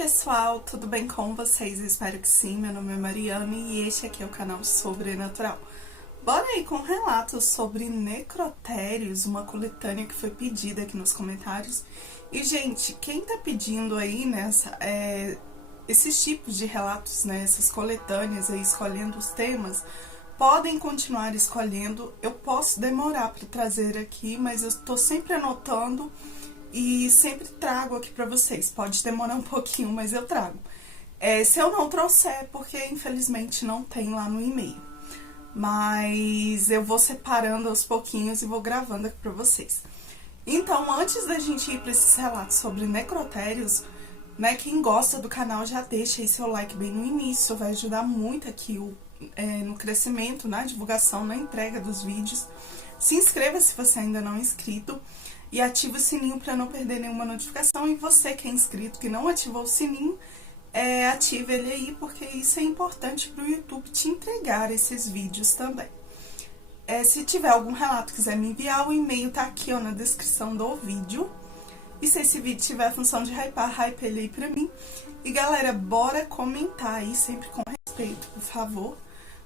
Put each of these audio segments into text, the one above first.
pessoal, tudo bem com vocês? Eu espero que sim. Meu nome é Mariana e este aqui é o canal Sobrenatural. Bora aí com relatos sobre necrotérios, uma coletânea que foi pedida aqui nos comentários. E, gente, quem tá pedindo aí esses tipos de relatos, né, essas coletâneas aí, escolhendo os temas, podem continuar escolhendo. Eu posso demorar para trazer aqui, mas eu tô sempre anotando e sempre trago aqui pra vocês. Pode demorar um pouquinho, mas eu trago. Se eu não trouxer, é porque infelizmente não tem lá no e-mail. Mas eu vou separando aos pouquinhos e vou gravando aqui pra vocês. Então, antes da gente ir pra esses relatos sobre necrotérios, né, quem gosta do canal já deixa aí seu like bem no início, vai ajudar muito aqui no crescimento, na divulgação, na entrega dos vídeos. Se inscreva se você ainda não é inscrito. E ativa o sininho para não perder nenhuma notificação. E você que é inscrito, que não ativou o sininho, ative ele aí, porque isso é importante para o YouTube te entregar esses vídeos também. Se tiver algum relato, quiser me enviar, o e-mail tá aqui ó, na descrição do vídeo. E se esse vídeo tiver a função de hypar, hype ele aí pra mim. E galera, bora comentar aí, sempre com respeito, por favor.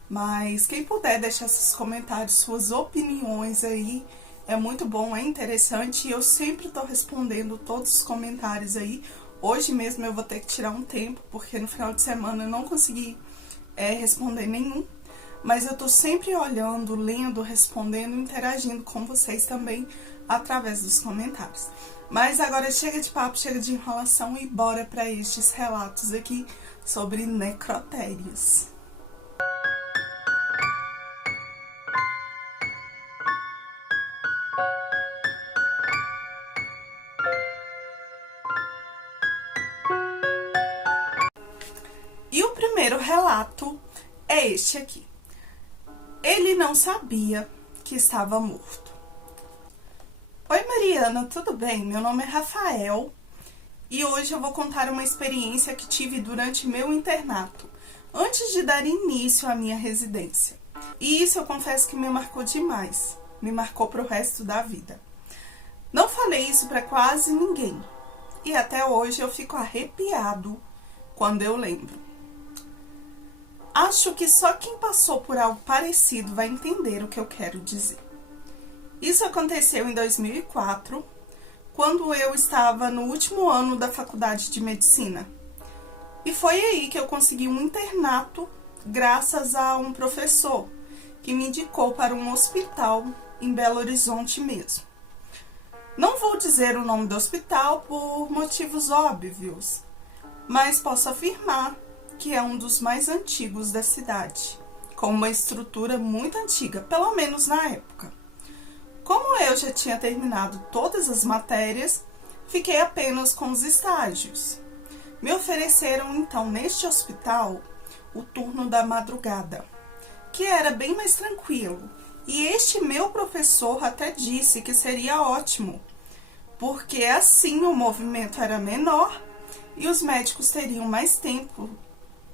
Mas quem puder deixar seus comentários, suas opiniões aí, é muito bom, é interessante, e eu sempre tô respondendo todos os comentários aí. Hoje mesmo eu vou ter que tirar um tempo, porque no final de semana eu não consegui responder nenhum. Mas eu tô sempre olhando, lendo, respondendo, interagindo com vocês também através dos comentários. Mas agora chega de papo, chega de enrolação e bora pra estes relatos aqui sobre necrotérios. E o primeiro relato é este aqui. Ele não sabia que estava morto. Oi Mariana, tudo bem? Meu nome é Rafael e hoje eu vou contar uma experiência que tive durante meu internato, antes de dar início à minha residência. E isso eu confesso que me marcou demais, me marcou pro resto da vida. Não falei isso para quase ninguém e até hoje eu fico arrepiado quando eu lembro. Acho que só quem passou por algo parecido vai entender o que eu quero dizer. Isso aconteceu em 2004, quando eu estava no último ano da faculdade de medicina. E foi aí que eu consegui um internato, graças a um professor que me indicou para um hospital em Belo Horizonte mesmo. Não vou dizer o nome do hospital por motivos óbvios, mas posso afirmar que é um dos mais antigos da cidade, com uma estrutura muito antiga, pelo menos na época. Como eu já tinha terminado todas as matérias, fiquei apenas com os estágios. Me ofereceram então neste hospital o turno da madrugada, que era bem mais tranquilo, e este meu professor até disse que seria ótimo, porque assim o movimento era menor e os médicos teriam mais tempo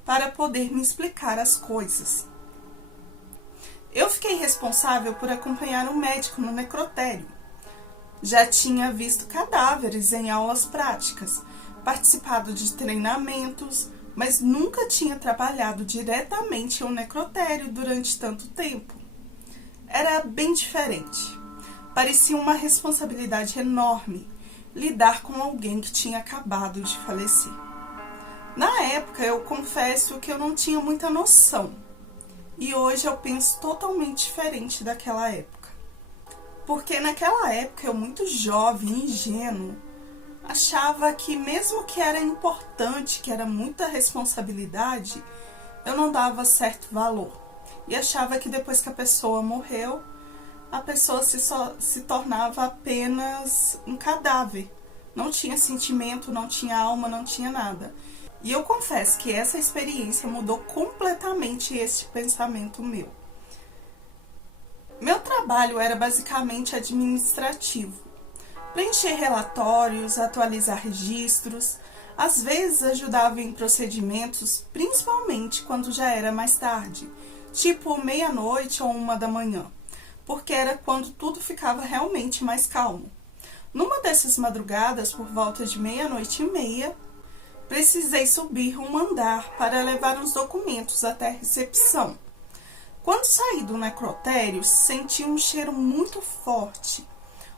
para poder me explicar as coisas. Eu fiquei responsável por acompanhar um médico no necrotério. Já tinha visto cadáveres em aulas práticas, participado de treinamentos, mas nunca tinha trabalhado diretamente em um necrotério durante tanto tempo. Era bem diferente. Parecia uma responsabilidade enorme lidar com alguém que tinha acabado de falecer. Na época, eu confesso que eu não tinha muita noção. E hoje eu penso totalmente diferente daquela época. Porque naquela época, eu muito jovem, ingênuo, achava que mesmo que era importante, que era muita responsabilidade, eu não dava certo valor. E achava que depois que a pessoa morreu, a pessoa se tornava apenas um cadáver. Não tinha sentimento, não tinha alma, não tinha nada. E eu confesso que essa experiência mudou completamente este pensamento meu. Meu trabalho era basicamente administrativo. Preencher relatórios, atualizar registros, às vezes ajudava em procedimentos, principalmente quando já era mais tarde, tipo meia-noite ou 1h, porque era quando tudo ficava realmente mais calmo. Numa dessas madrugadas, por volta de 00h30, Precisei subir um andar para levar os documentos até a recepção. Quando saí do necrotério, senti um cheiro muito forte,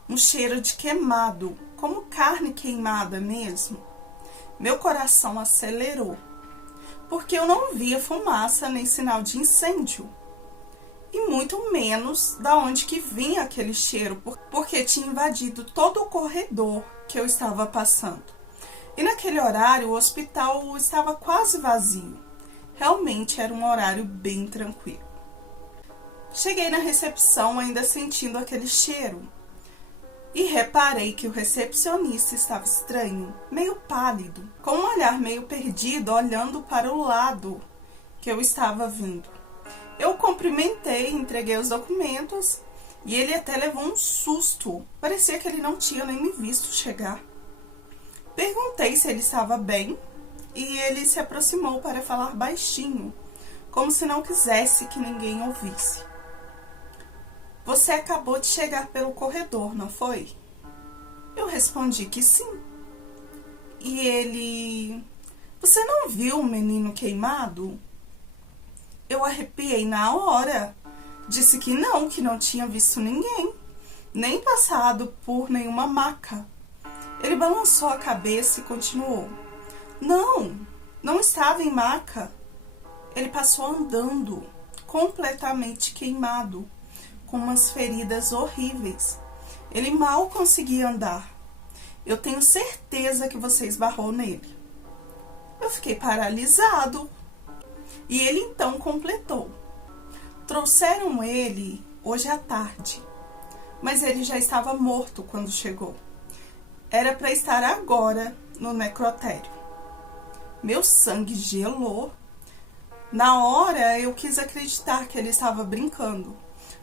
um cheiro de queimado, como carne queimada mesmo. Meu coração acelerou, porque eu não via fumaça nem sinal de incêndio. E muito menos da onde que vinha aquele cheiro, porque tinha invadido todo o corredor que eu estava passando. E naquele horário, o hospital estava quase vazio. Realmente era um horário bem tranquilo. Cheguei na recepção ainda sentindo aquele cheiro. E reparei que o recepcionista estava estranho, meio pálido, com um olhar meio perdido, olhando para o lado que eu estava vindo. Eu o cumprimentei, entreguei os documentos e ele até levou um susto. Parecia que ele não tinha nem me visto chegar. Perguntei se ele estava bem e ele se aproximou para falar baixinho, como se não quisesse que ninguém ouvisse. Você acabou de chegar pelo corredor, não foi? Eu respondi que sim. E ele... Você não viu o menino queimado? Eu arrepiei na hora. Disse que não tinha visto ninguém, nem passado por nenhuma maca. Ele balançou a cabeça e continuou. Não estava em maca. Ele passou andando, completamente queimado, com umas feridas horríveis. Ele mal conseguia andar. Eu tenho certeza que você esbarrou nele. Eu fiquei paralisado. E ele então completou. Trouxeram ele hoje à tarde, mas ele já estava morto quando chegou. Era para estar agora no necrotério. Meu sangue gelou. Na hora eu quis acreditar que ele estava brincando,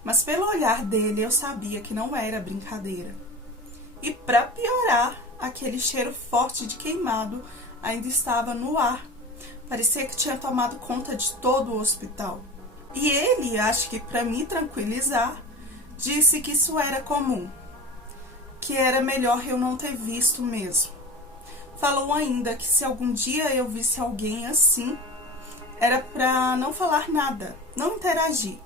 mas pelo olhar dele eu sabia que não era brincadeira. E para piorar, aquele cheiro forte de queimado ainda estava no ar. Parecia que tinha tomado conta de todo o hospital. E ele, acho que para me tranquilizar, disse que isso era comum, que era melhor eu não ter visto mesmo. Falou ainda que se algum dia eu visse alguém assim, era para não falar nada, não interagir,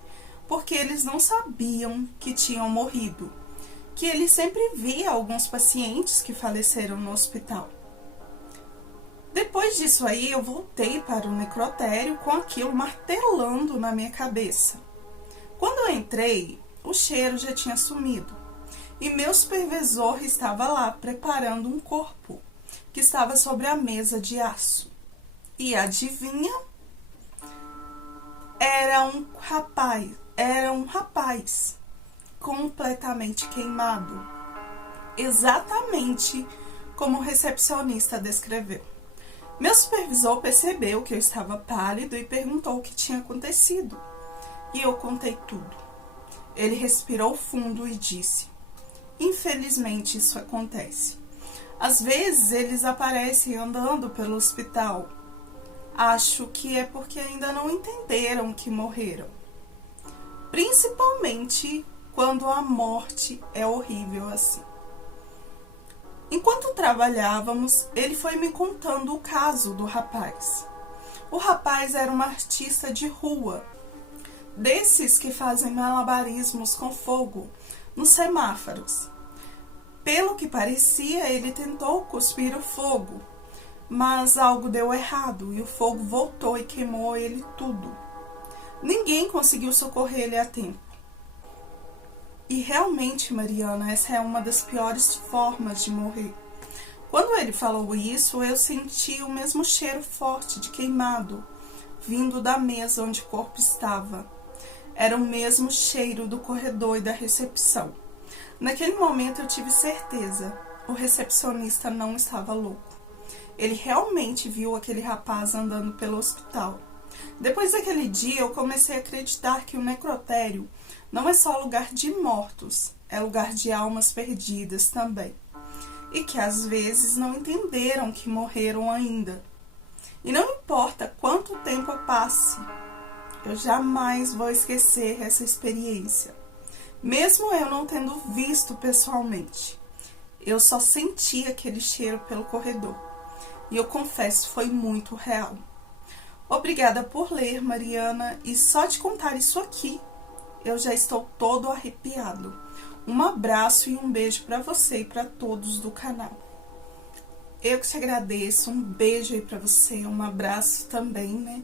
porque eles não sabiam que tinham morrido, que ele sempre via alguns pacientes que faleceram no hospital. Depois disso aí, eu voltei para o necrotério com aquilo martelando na minha cabeça. Quando eu entrei, o cheiro já tinha sumido e meu supervisor estava lá preparando um corpo que estava sobre a mesa de aço. E adivinha? Era um rapaz completamente queimado, exatamente como o recepcionista descreveu. Meu supervisor percebeu que eu estava pálido e perguntou o que tinha acontecido. E eu contei tudo. Ele respirou fundo e disse: infelizmente isso acontece. Às vezes eles aparecem andando pelo hospital. Acho que é porque ainda não entenderam que morreram. Principalmente quando a morte é horrível assim. Enquanto trabalhávamos, ele foi me contando o caso do rapaz. O rapaz era um artista de rua, desses que fazem malabarismos com fogo nos semáforos. Pelo que parecia, ele tentou cuspir o fogo, mas algo deu errado e o fogo voltou e queimou ele tudo. Ninguém conseguiu socorrer ele a tempo. E realmente, Mariana, essa é uma das piores formas de morrer. Quando ele falou isso, eu senti o mesmo cheiro forte de queimado, vindo da mesa onde o corpo estava. Era o mesmo cheiro do corredor e da recepção. Naquele momento eu tive certeza, o recepcionista não estava louco. Ele realmente viu aquele rapaz andando pelo hospital. Depois daquele dia, eu comecei a acreditar que o necrotério não é só lugar de mortos, é lugar de almas perdidas também. E que às vezes não entenderam que morreram ainda. E não importa quanto tempo passe, eu jamais vou esquecer essa experiência. Mesmo eu não tendo visto pessoalmente, eu só senti aquele cheiro pelo corredor. E eu confesso, foi muito real. Obrigada por ler, Mariana, e só de contar isso aqui, eu já estou todo arrepiado. Um abraço e um beijo para você e para todos do canal. Eu que te agradeço, um beijo aí pra você, um abraço também, né?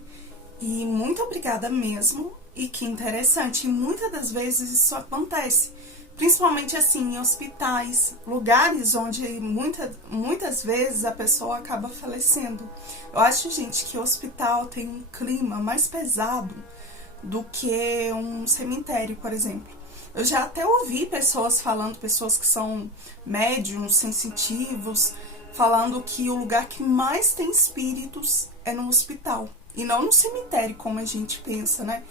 E muito obrigada mesmo, e que interessante, muitas das vezes isso acontece, principalmente assim, em hospitais, lugares onde muitas vezes a pessoa acaba falecendo. Eu acho, gente, que o hospital tem um clima mais pesado do que um cemitério, por exemplo. Eu já até ouvi pessoas falando, pessoas que são médiums, sensitivos, falando que o lugar que mais tem espíritos é no hospital. E não no cemitério, como a gente pensa, né?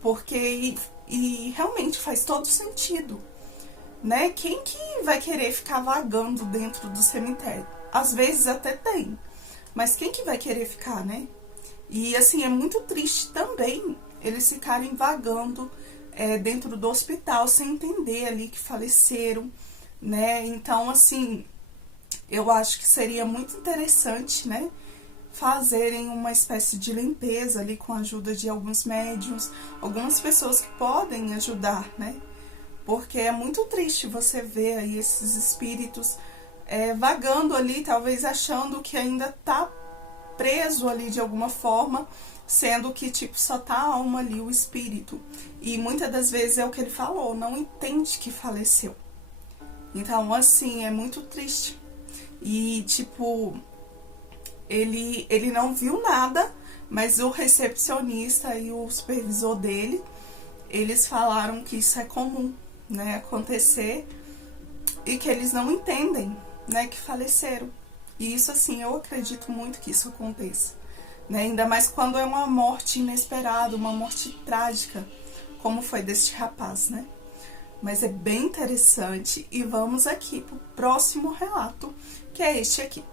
Porque, e realmente faz todo sentido, né? Quem que vai querer ficar vagando dentro do cemitério? Às vezes até tem, mas quem que vai querer ficar, né? E assim, é muito triste também eles ficarem vagando dentro do hospital sem entender ali que faleceram, né? Então, assim, eu acho que seria muito interessante, né, fazerem uma espécie de limpeza ali com a ajuda de alguns médiuns, algumas pessoas que podem ajudar, né? Porque é muito triste você ver aí esses espíritos vagando ali, talvez achando que ainda tá preso ali de alguma forma, sendo que tipo só tá a alma ali, o espírito. E muitas das vezes é o que ele falou, não entende que faleceu. Então, assim, é muito triste. E, tipo, ele não viu nada, mas o recepcionista e o supervisor dele, eles falaram que isso é comum, né, acontecer e que eles não entendem, né, que faleceram. E isso, assim, eu acredito muito que isso aconteça, né, ainda mais quando é uma morte inesperada, uma morte trágica, como foi deste rapaz, né. Mas é bem interessante e vamos aqui pro próximo relato, que é este aqui.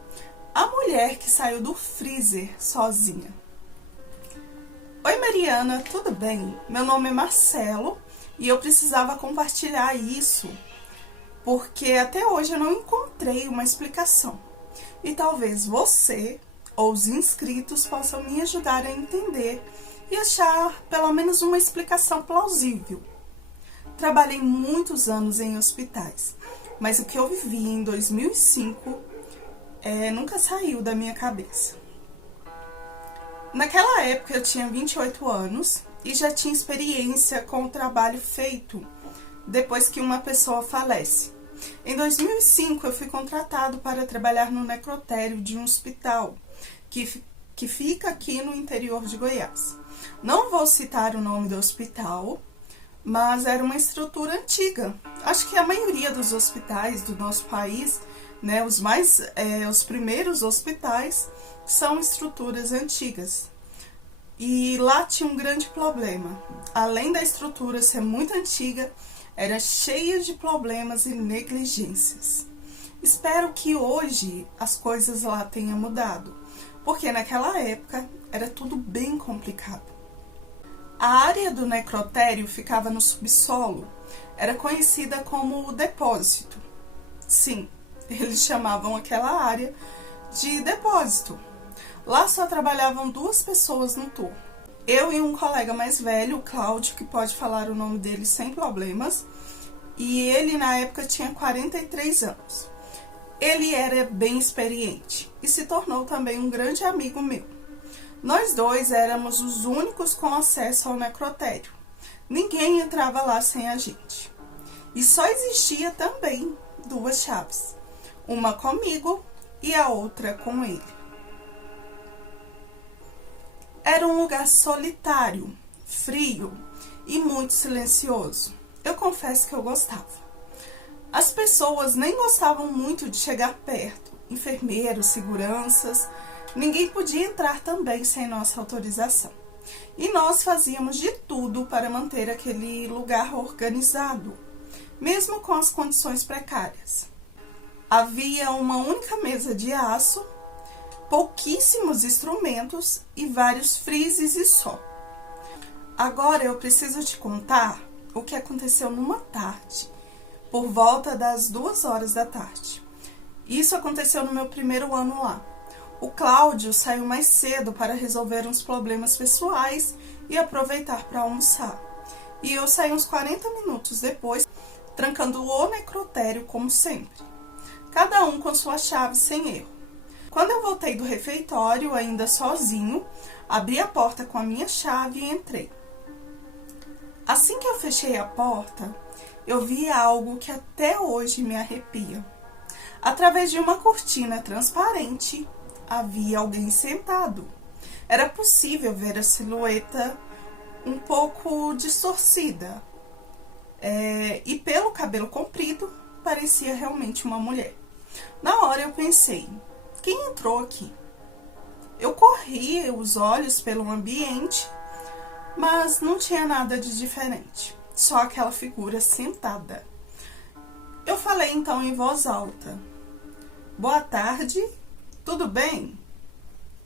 A mulher que saiu do freezer sozinha. Oi Mariana, tudo bem? Meu nome é Marcelo e eu precisava compartilhar isso porque até hoje eu não encontrei uma explicação. E talvez você ou os inscritos possam me ajudar a entender e achar pelo menos uma explicação plausível. Trabalhei muitos anos em hospitais, mas o que eu vivi em 2005 nunca saiu da minha cabeça. Naquela época eu tinha 28 anos e já tinha experiência com o trabalho feito depois que uma pessoa falece. Em 2005 eu fui contratado para trabalhar no necrotério de um hospital que fica aqui no interior de Goiás. Não vou citar o nome do hospital, mas era uma estrutura antiga. Acho que a maioria dos hospitais do nosso país, né, os primeiros hospitais são estruturas antigas. E lá tinha um grande problema. Além da estrutura ser muito antiga, era cheia de problemas e negligências. Espero que hoje as coisas lá tenham mudado, porque naquela época era tudo bem complicado. A área do necrotério ficava no subsolo, era conhecida como o depósito. Sim, eles chamavam aquela área de depósito. Lá só trabalhavam 2 pessoas no turno. Eu e um colega mais velho, o Cláudio, que pode falar o nome dele sem problemas, e ele na época tinha 43 anos. Ele era bem experiente e se tornou também um grande amigo meu. Nós dois éramos os únicos com acesso ao necrotério. Ninguém entrava lá sem a gente. E só existia também 2 chaves. Uma comigo e a outra com ele. Era um lugar solitário, frio e muito silencioso. Eu confesso que eu gostava. As pessoas nem gostavam muito de chegar perto. Enfermeiros, seguranças... Ninguém podia entrar também sem nossa autorização. E nós fazíamos de tudo para manter aquele lugar organizado, mesmo com as condições precárias. Havia uma única mesa de aço, pouquíssimos instrumentos e vários freezes e só. Agora eu preciso te contar o que aconteceu numa tarde, por volta das 2 horas da tarde. Isso aconteceu no meu primeiro ano lá. O Cláudio saiu mais cedo para resolver uns problemas pessoais e aproveitar para almoçar. E eu saí uns 40 minutos depois, trancando o necrotério como sempre. Cada um com sua chave sem erro. Quando eu voltei do refeitório, ainda sozinho, abri a porta com a minha chave e entrei. Assim que eu fechei a porta, eu vi algo que até hoje me arrepia. Através de uma cortina transparente, havia alguém sentado. Era possível ver a silhueta um pouco distorcida. E pelo cabelo comprido, parecia realmente uma mulher. Na hora eu pensei, quem entrou aqui? Eu corri os olhos pelo ambiente, mas não tinha nada de diferente. Só aquela figura sentada. Eu falei então em voz alta, boa tarde, tudo bem?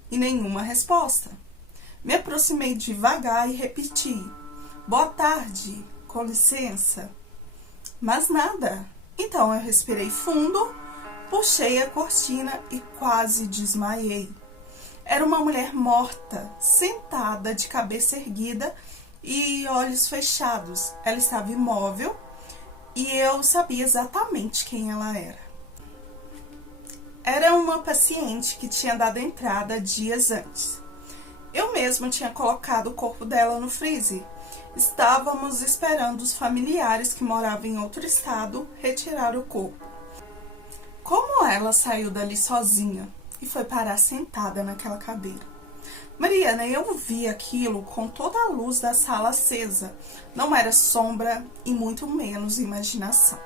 E nenhuma resposta. Me aproximei devagar e repeti, boa tarde, com licença. Mas nada. Então eu respirei fundo, puxei a cortina e quase desmaiei. Era uma mulher morta, sentada de cabeça erguida e olhos fechados. Ela estava imóvel e eu sabia exatamente quem ela era. Era uma paciente que tinha dado entrada dias antes. Eu mesma tinha colocado o corpo dela no freezer. Estávamos esperando os familiares que moravam em outro estado retirar o corpo. Como ela saiu dali sozinha e foi parar sentada naquela cadeira? Mariana, eu vi aquilo com toda a luz da sala acesa. Não era sombra e muito menos imaginação.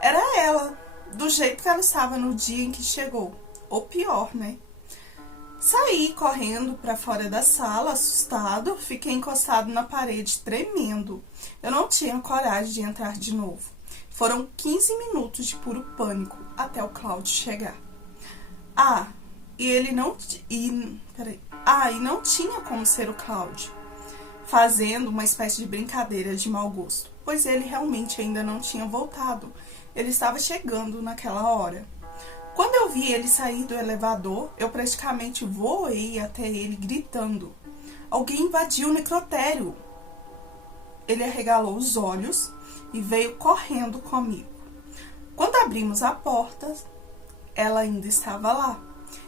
Era ela, do jeito que ela estava no dia em que chegou. Ou pior, né? Saí correndo para fora da sala, assustado, fiquei encostado na parede, tremendo. Eu não tinha coragem de entrar de novo. Foram 15 minutos de puro pânico até o Cláudio chegar. E não tinha como ser o Cláudio, fazendo uma espécie de brincadeira de mau gosto, pois ele realmente ainda não tinha voltado. Ele estava chegando naquela hora. Quando eu vi ele sair do elevador, eu praticamente voei até ele gritando, alguém invadiu o necrotério. Ele arregalou os olhos e veio correndo comigo. Quando abrimos a porta, ela ainda estava lá.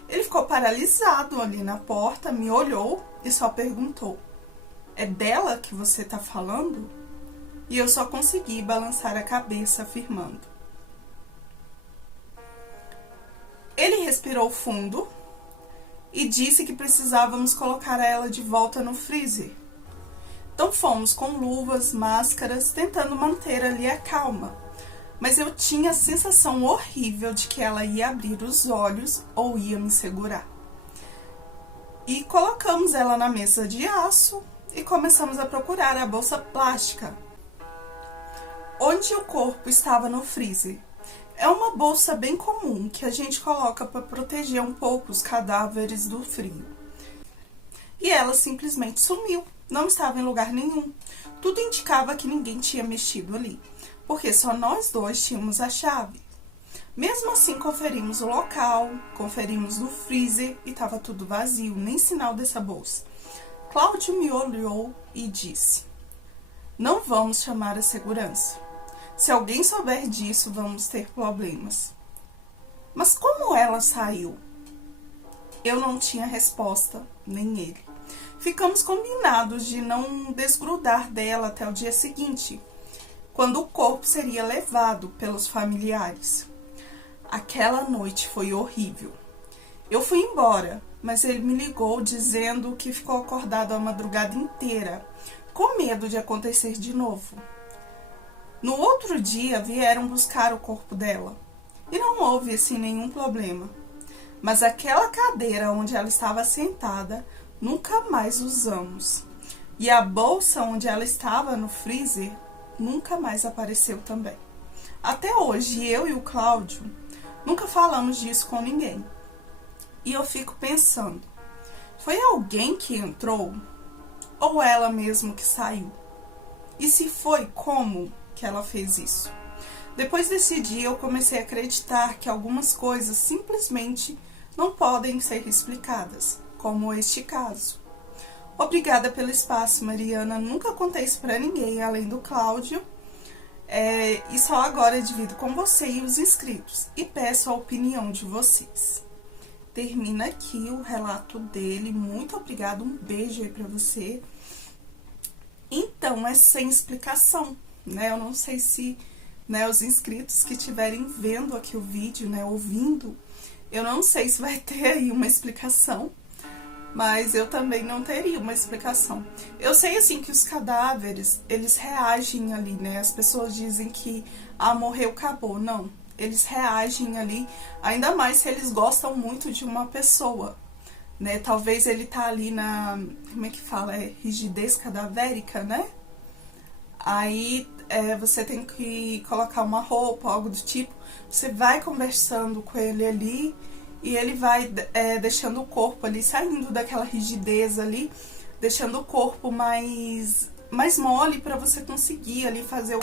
Ele ficou paralisado ali na porta, me olhou e só perguntou, é dela que você está falando? E eu só consegui balançar a cabeça afirmando. Ele respirou fundo e disse que precisávamos colocar ela de volta no freezer. Então fomos com luvas, máscaras, tentando manter ali a calma. Mas eu tinha a sensação horrível de que ela ia abrir os olhos ou ia me segurar. E colocamos ela na mesa de aço e começamos a procurar a bolsa plástica, onde o corpo estava no freezer. É uma bolsa bem comum que a gente coloca para proteger um pouco os cadáveres do frio. E ela simplesmente sumiu, não estava em lugar nenhum. Tudo indicava que ninguém tinha mexido ali, porque só nós dois tínhamos a chave. Mesmo assim, conferimos o local, conferimos no freezer e estava tudo vazio, nem sinal dessa bolsa. Cláudio me olhou e disse, não vamos chamar a segurança. Se alguém souber disso, vamos ter problemas. Mas como ela saiu? Eu não tinha resposta, nem ele. Ficamos combinados de não desgrudar dela até o dia seguinte, quando o corpo seria levado pelos familiares. Aquela noite foi horrível. Eu fui embora, mas ele me ligou dizendo que ficou acordado a madrugada inteira, com medo de acontecer de novo. No outro dia, vieram buscar o corpo dela. E não houve, assim, nenhum problema. Mas aquela cadeira onde ela estava sentada, nunca mais usamos. E a bolsa onde ela estava no freezer, nunca mais apareceu também. Até hoje, eu e o Cláudio, nunca falamos disso com ninguém. E eu fico pensando, foi alguém que entrou? Ou ela mesmo que saiu? E se foi, como que ela fez isso? Depois desse dia eu comecei a acreditar que algumas coisas simplesmente não podem ser explicadas, como este caso. Obrigada pelo espaço, Mariana. Nunca contei isso pra ninguém, além do Cláudio. E só agora divido com você e os inscritos. E peço a opinião de vocês. Termina aqui o relato dele. Muito obrigada. Um beijo aí pra você. Então, é sem explicação, né? Eu não sei se, né, os inscritos que estiverem vendo aqui o vídeo, né, ouvindo, eu não sei se vai ter aí uma explicação. Mas eu também não teria uma explicação. Eu sei, assim, que os cadáveres, eles reagem ali, né? As pessoas dizem que, morreu, acabou. Não, eles reagem ali, ainda mais se eles gostam muito de uma pessoa, né? Talvez ele tá ali na, como é que fala? Rigidez cadavérica, né? Aí, você tem que colocar uma roupa, algo do tipo. Você vai conversando com ele ali, e ele vai deixando o corpo ali, saindo daquela rigidez ali, deixando o corpo mais mole para você conseguir ali fazer o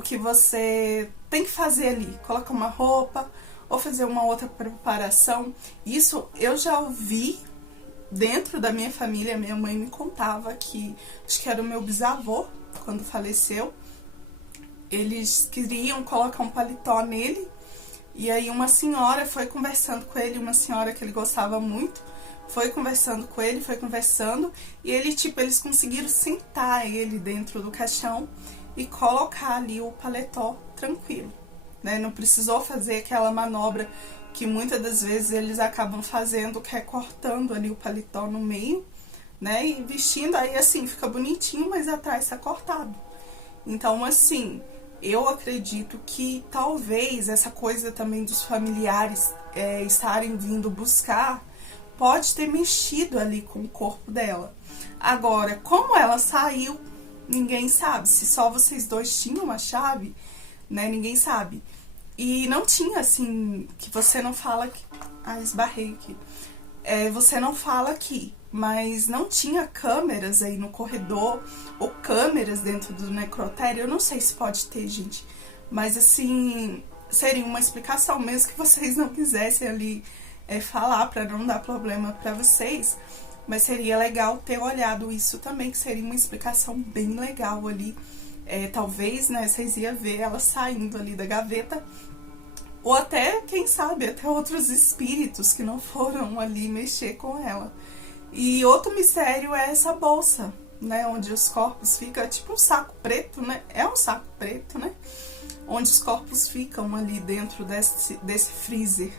que você tem que fazer ali. Colocar uma roupa ou fazer uma outra preparação. Isso eu já ouvi dentro da minha família. Minha mãe me contava que, acho que era o meu bisavô, quando faleceu, eles queriam colocar um paletó nele. E aí uma senhora foi conversando com ele, uma senhora que ele gostava muito, foi conversando com ele, e eles conseguiram sentar ele dentro do caixão e colocar ali o paletó tranquilo, né? Não precisou fazer aquela manobra que muitas das vezes eles acabam fazendo, que é cortando ali o paletó no meio, né? E vestindo, aí assim, fica bonitinho, mas atrás tá cortado. Então, assim, eu acredito que talvez essa coisa também dos familiares estarem vindo buscar pode ter mexido ali com o corpo dela. Agora, como ela saiu, ninguém sabe. Se só vocês dois tinham a chave, né? Ninguém sabe. E não tinha, assim, que você não fala que... esbarrei aqui. Você não fala aqui, mas não tinha câmeras aí no corredor, ou câmeras dentro do necrotério. Eu não sei se pode ter, gente, mas assim, seria uma explicação, mesmo que vocês não quisessem ali falar, para não dar problema para vocês, mas seria legal ter olhado isso também, que seria uma explicação bem legal ali. Talvez, né, vocês iam ver ela saindo ali da gaveta, ou até, quem sabe, até outros espíritos que não foram ali mexer com ela. E outro mistério é essa bolsa, né, onde os corpos ficam, é tipo um saco preto, né, é um saco preto, né, onde os corpos ficam ali dentro desse freezer,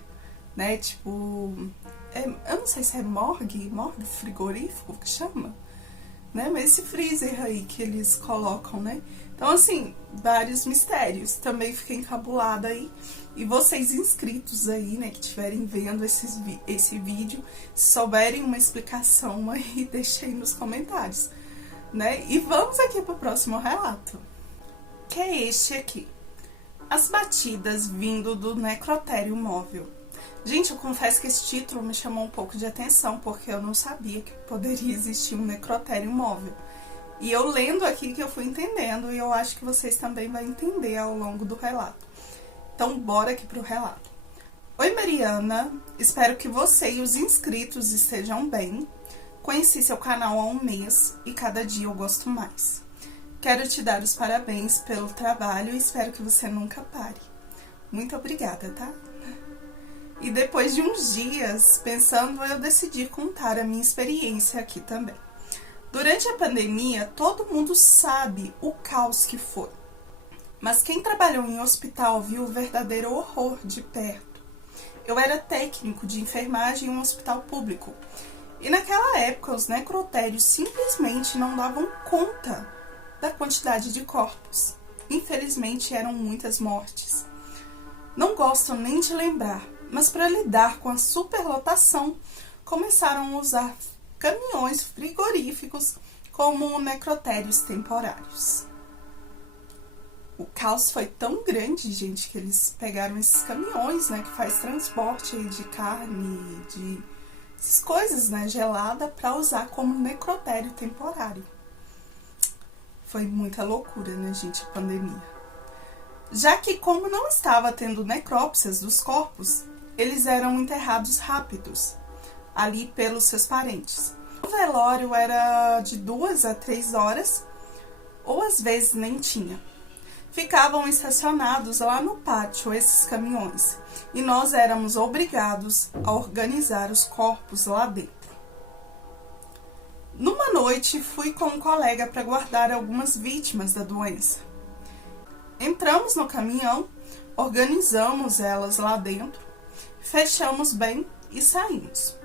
né, tipo, eu não sei se é morgue frigorífico que chama, né, mas esse freezer aí que eles colocam, né. Então, assim, vários mistérios. Também fiquei encabulada aí. E vocês inscritos aí, né, que estiverem vendo esse vídeo, se souberem uma explicação aí, deixem nos comentários, né? E vamos aqui pro próximo relato, que é este aqui. As batidas vindo do necrotério móvel. Gente, eu confesso que esse título me chamou um pouco de atenção, porque eu não sabia que poderia existir um necrotério móvel. E eu lendo aqui que eu fui entendendo, e eu acho que vocês também vão entender ao longo do relato. Então, bora aqui pro relato. Oi, Mariana, espero que você e os inscritos estejam bem. Conheci seu canal há um mês e cada dia eu gosto mais. Quero te dar os parabéns pelo trabalho e espero que você nunca pare. Muito obrigada, tá? E depois de uns dias pensando, eu decidi contar a minha experiência aqui também. Durante a pandemia, todo mundo sabe o caos que foi. Mas quem trabalhou em hospital viu o verdadeiro horror de perto. Eu era técnico de enfermagem em um hospital público. E naquela época, os necrotérios simplesmente não davam conta da quantidade de corpos. Infelizmente, eram muitas mortes. Não gosto nem de lembrar, mas para lidar com a superlotação, começaram a usar caminhões frigoríficos como necrotérios temporários. O caos foi tão grande, gente, que eles pegaram esses caminhões, né, que faz transporte aí de carne, de essas coisas, né, gelada, para usar como necrotério temporário. Foi muita loucura, né, gente, a pandemia. Já que, como não estava tendo necrópsias dos corpos, eles eram enterrados rápidos, ali pelos seus parentes. O velório era de 2 a 3 horas, ou às vezes nem tinha. Ficavam estacionados lá no pátio esses caminhões, e nós éramos obrigados a organizar os corpos lá dentro. Numa noite, fui com um colega para guardar algumas vítimas da doença. Entramos no caminhão, organizamos elas lá dentro, fechamos bem e saímos.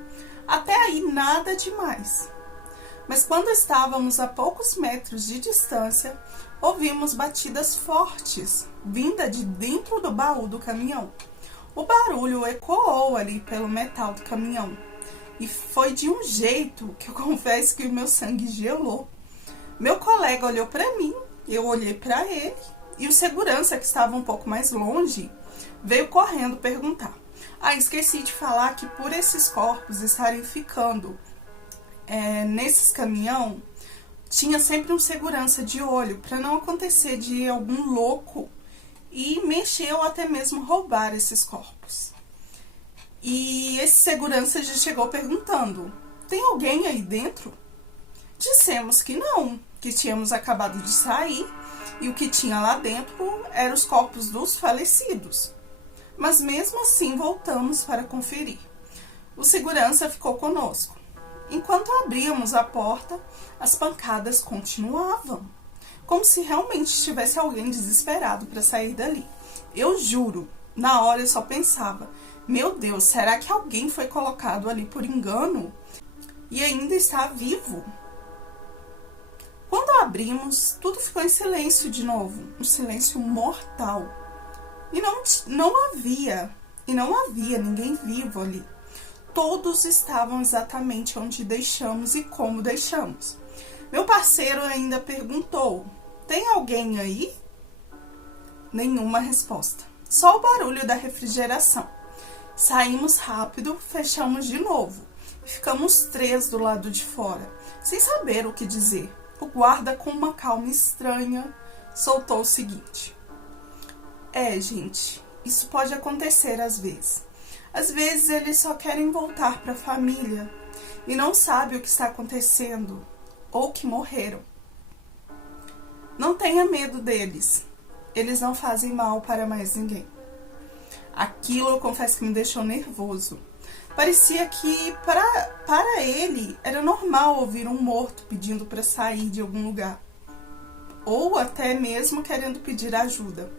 Até aí nada demais. Mas quando estávamos a poucos metros de distância, ouvimos batidas fortes, vinda de dentro do baú do caminhão. O barulho ecoou ali pelo metal do caminhão. E foi de um jeito que eu confesso que o meu sangue gelou. Meu colega olhou para mim, eu olhei para ele, e o segurança, que estava um pouco mais longe, veio correndo perguntar. Esqueci de falar que por esses corpos estarem ficando nesses caminhão, tinha sempre um segurança de olho, para não acontecer de algum louco e mexer ou até mesmo roubar esses corpos. E esse segurança já chegou perguntando: tem alguém aí dentro? Dissemos que não, que tínhamos acabado de sair e o que tinha lá dentro eram os corpos dos falecidos. Mas mesmo assim voltamos para conferir. O segurança ficou conosco. Enquanto abríamos a porta, as pancadas continuavam, como se realmente tivesse alguém desesperado para sair dali. Eu juro, na hora eu só pensava: meu Deus, será que alguém foi colocado ali por engano e ainda está vivo? Quando abrimos, tudo ficou em silêncio de novo, um silêncio mortal. E não havia ninguém vivo ali. Todos estavam exatamente onde deixamos e como deixamos. Meu parceiro ainda perguntou: tem alguém aí? Nenhuma resposta. Só o barulho da refrigeração. Saímos rápido, fechamos de novo. E ficamos 3 do lado de fora, sem saber o que dizer. O guarda, com uma calma estranha, soltou o seguinte: gente, isso pode acontecer às vezes. Às vezes eles só querem voltar para a família e não sabem o que está acontecendo ou que morreram. Não tenha medo deles. Eles não fazem mal para mais ninguém. Aquilo, eu confesso, que me deixou nervoso. Parecia que para ele era normal ouvir um morto pedindo para sair de algum lugar, ou até mesmo querendo pedir ajuda.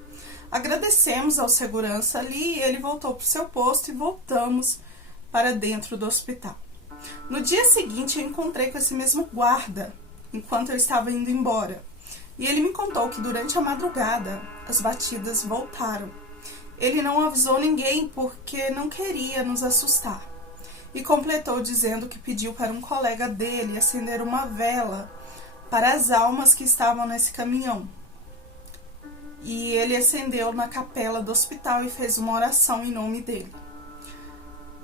Agradecemos ao segurança ali e ele voltou para o seu posto e voltamos para dentro do hospital. No dia seguinte, eu encontrei com esse mesmo guarda enquanto eu estava indo embora. E ele me contou que durante a madrugada as batidas voltaram. Ele não avisou ninguém porque não queria nos assustar. E completou dizendo que pediu para um colega dele acender uma vela para as almas que estavam nesse caminhão. E ele acendeu na capela do hospital e fez uma oração em nome dele.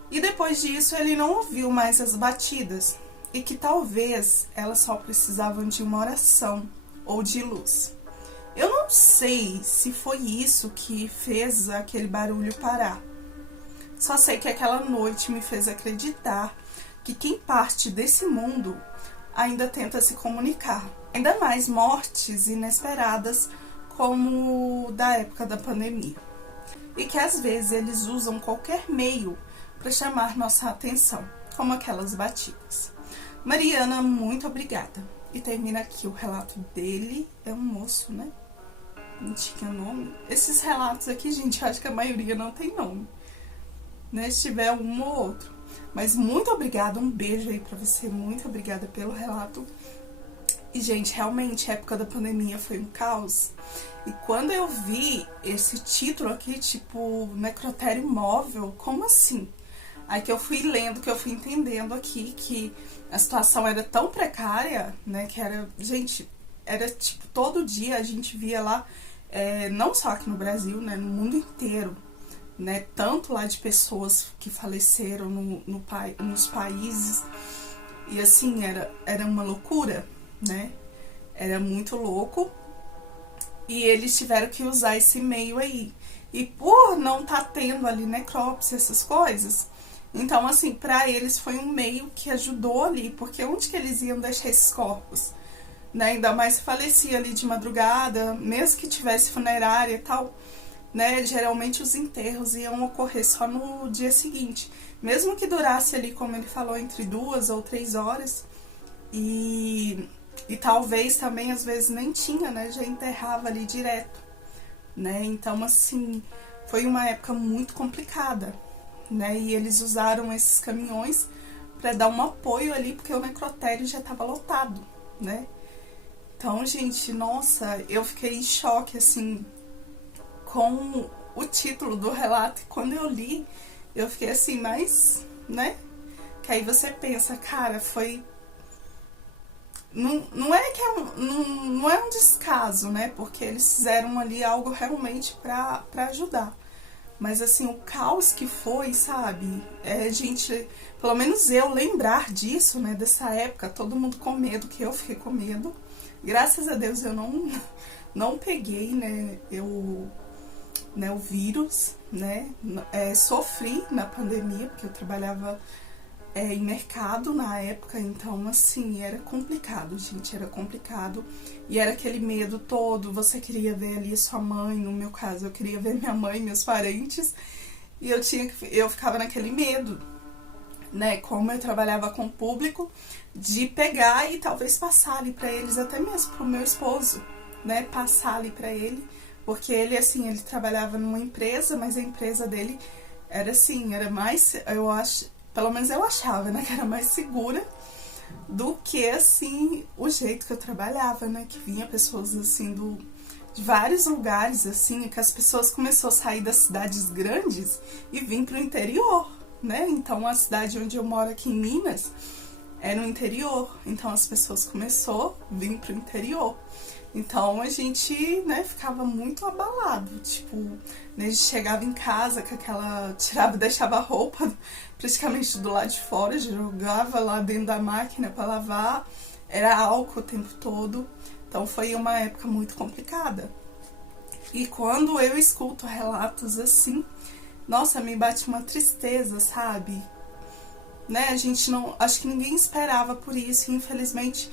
E depois disso ele não ouviu mais as batidas e que talvez elas só precisavam de uma oração ou de luz. Eu não sei se foi isso que fez aquele barulho parar. Só sei que aquela noite me fez acreditar que quem parte desse mundo ainda tenta se comunicar. Ainda mais mortes inesperadas como da época da pandemia. E que às vezes eles usam qualquer meio para chamar nossa atenção, como aquelas batidas. Mariana, muito obrigada. E termina aqui o relato dele. É um moço, né? Não tinha nome. Esses relatos aqui, gente, eu acho que a maioria não tem nome, né? Se tiver um ou outro. Mas muito obrigada, um beijo aí pra você. Muito obrigada pelo relato. E, gente, realmente, a época da pandemia foi um caos. E quando eu vi esse título aqui, tipo, necrotério móvel, como assim? Aí que eu fui lendo, que eu fui entendendo aqui que a situação era tão precária, né? Que era, gente, era tipo, todo dia a gente via lá, não só aqui no Brasil, né? No mundo inteiro, né? Tanto lá de pessoas que faleceram nos países. E assim, era uma loucura, né? Era muito louco. E eles tiveram que usar esse meio aí E por não tá tendo ali necrópsia, essas coisas, então assim, pra eles foi um meio que ajudou ali, porque onde que eles iam deixar esses corpos? Né? Ainda mais se falecia ali de madrugada, mesmo que tivesse funerária e tal, né? Geralmente os enterros iam ocorrer só no dia seguinte, mesmo que durasse ali, como ele falou, entre 2 ou 3 horas, e talvez também às vezes nem tinha, né? Já enterrava ali direto, né? Então assim, foi uma época muito complicada, né? E eles usaram esses caminhões para dar um apoio ali, porque o necrotério já estava lotado, né? Então, gente, nossa, eu fiquei em choque, assim, com o título do relato. E quando eu li, eu fiquei assim, mas, né? Que aí você pensa, cara, foi... Não é que não é um descaso, né? Porque eles fizeram ali algo realmente pra ajudar. Mas, assim, o caos que foi, sabe? Gente, pelo menos eu lembrar disso, né? Dessa época, todo mundo com medo, que eu fiquei com medo. Graças a Deus eu não peguei, né, o vírus, né, sofri na pandemia, porque eu trabalhava em mercado na época, então assim, era complicado, gente, era complicado, e era aquele medo todo, você queria ver ali sua mãe, no meu caso eu queria ver minha mãe, meus parentes, e eu ficava naquele medo, né, como eu trabalhava com o público, de pegar e talvez passar ali pra eles, até mesmo pro meu esposo, né, passar ali pra ele, porque ele, assim, ele trabalhava numa empresa, mas a empresa dele era assim, era mais, eu acho, pelo menos eu achava, né, que era mais segura do que, assim, o jeito que eu trabalhava, né, que vinha pessoas, assim, de vários lugares, assim, que as pessoas começaram a sair das cidades grandes e vir pro interior, né? Então a cidade onde eu moro aqui em Minas é no interior, então as pessoas começaram a vir pro interior. Então a gente, né, ficava muito abalado, tipo, né, a gente chegava em casa com aquela, tirava e deixava a roupa praticamente do lado de fora, jogava lá dentro da máquina para lavar, era álcool o tempo todo. Então foi uma época muito complicada. E quando eu escuto relatos assim, nossa, me bate uma tristeza, sabe? Né? A gente não... Acho que ninguém esperava por isso. E, infelizmente,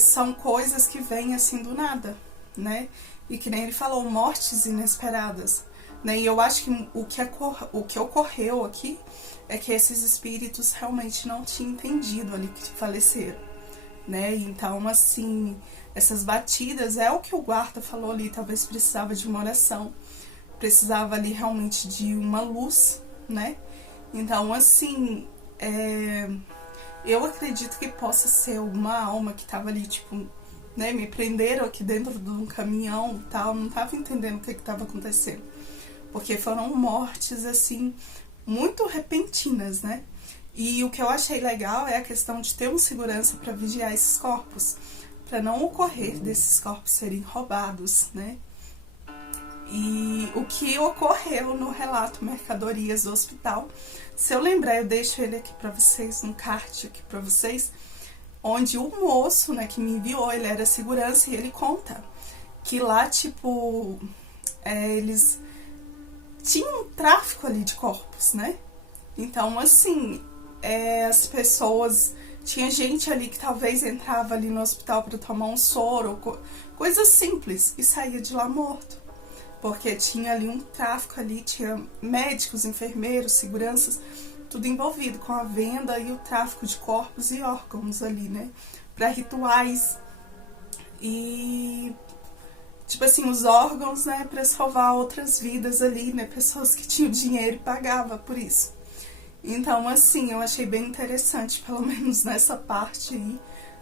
são coisas que vêm assim do nada, né? E que nem ele falou, mortes inesperadas. Né? E eu acho que o que ocorreu aqui é que esses espíritos realmente não tinham entendido ali que faleceram. Né? Então, assim, essas batidas é o que o guarda falou ali, talvez precisava de uma oração. Precisava ali realmente de uma luz, né? Então, assim, eu acredito que possa ser alguma alma que tava ali, tipo, né? Me prenderam aqui dentro de um caminhão e tal, não tava entendendo o que tava acontecendo. Porque foram mortes, assim, muito repentinas, né? E o que eu achei legal é a questão de ter um segurança para vigiar esses corpos, para não ocorrer desses corpos serem roubados, né? E o que ocorreu no relato Mercadorias do Hospital, se eu lembrar, eu deixo ele aqui para vocês, no card aqui para vocês, onde o moço, né, que me enviou, ele era segurança, e ele conta que lá, tipo, eles tinham um tráfico ali de corpos, né? Então, assim, as pessoas... Tinha gente ali que talvez entrava ali no hospital para tomar um soro, coisas simples, e saía de lá morto. Porque tinha ali um tráfico ali, tinha médicos, enfermeiros, seguranças, tudo envolvido com a venda e o tráfico de corpos e órgãos ali, né? Para rituais e, tipo assim, os órgãos, né, para salvar outras vidas ali, né? Pessoas que tinham dinheiro e pagavam por isso. Então, assim, eu achei bem interessante, pelo menos nessa parte aí,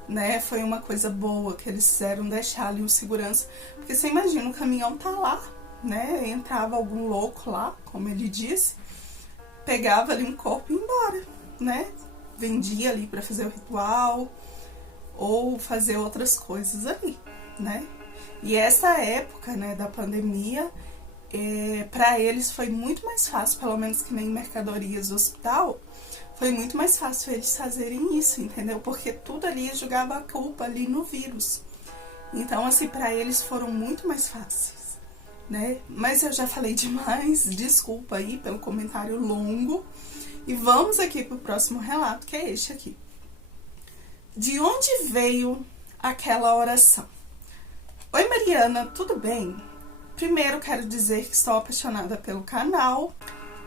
né? Foi uma coisa boa que eles fizeram, deixar ali o segurança. Porque você imagina, o caminhão tá lá, né? Entrava algum louco lá, como ele disse, pegava ali um corpo e ia embora, né? Vendia ali para fazer o ritual ou fazer outras coisas ali, né? E essa época, né, da pandemia, para eles foi muito mais fácil, pelo menos que nem Mercadorias do Hospital, foi muito mais fácil eles fazerem isso, entendeu? Porque tudo ali jogava a culpa ali no vírus. Então, assim, para eles foram muito mais fáceis, né? Mas eu já falei demais, desculpa aí pelo comentário longo. E vamos aqui pro próximo relato, que é este aqui. De onde veio aquela oração? Oi, Mariana, tudo bem? Primeiro quero dizer que estou apaixonada pelo canal.